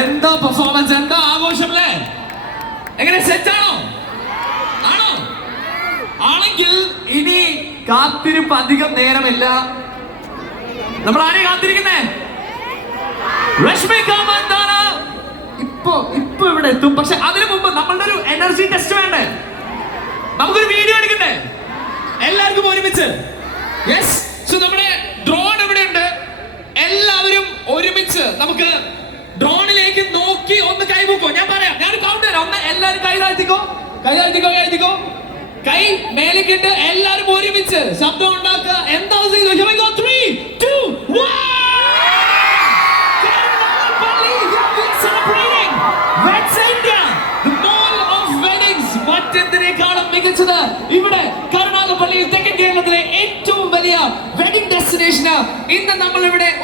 എന്താ പെർഫോമൻസ്, എന്താ ആഘോഷം അല്ലേ? എങ്ങനെ, സെറ്റാണോ? ആണോ? ആണെങ്കിൽ ഇനി കാത്തിരിപ്പ് അധികം നേരമില്ല. നമ്മൾ ആരെയും കാത്തിരിക്കുന്നേ? രശ്മിക മന്ദാന ഇപ്പൊ ഇവിടെ എത്തും. പക്ഷെ അതിനു മുമ്പ് നമ്മളുടെ ഒരു എനർജി ടെസ്റ്റ് വേണ്ടേ? നമുക്കൊരു വീഡിയോ എടുക്കണ്ടേ എല്ലാവർക്കും ഒരുമിച്ച്? യെസ്. സോ നമ്മുടെ ഡ്രോൺ എവിടെയുണ്ട്? എല്ലാവരും ഒരുമിച്ച് നമുക്ക് ഡ്രോണിലേക്ക് നോക്കി ഒന്ന് കൈപൊക്കോ. ഞാൻ പറയാം, ഞാൻ കൗണ്ട് തരാം. ഒന്ന് എല്ലാവരും കൈ താഴ്ത്തിക്കോ. കൈ മേലേക്കിട്ട് എല്ലാവരും ഒരുമിച്ച് ശബ്ദം ഉണ്ടാക്കുക. എന്താ? 3, 2, 1. മറ്റെന്തിനേക്കാളും മികച്ചത് ഇവിടെ കരുനാഗപ്പള്ളി തെക്കൻ കേരളത്തിലെ ഏറ്റവും വലിയ വെഡിങ് ഡെസ്റ്റിനേഷന് ഇന്ന് നമ്മൾ ഇവിടെ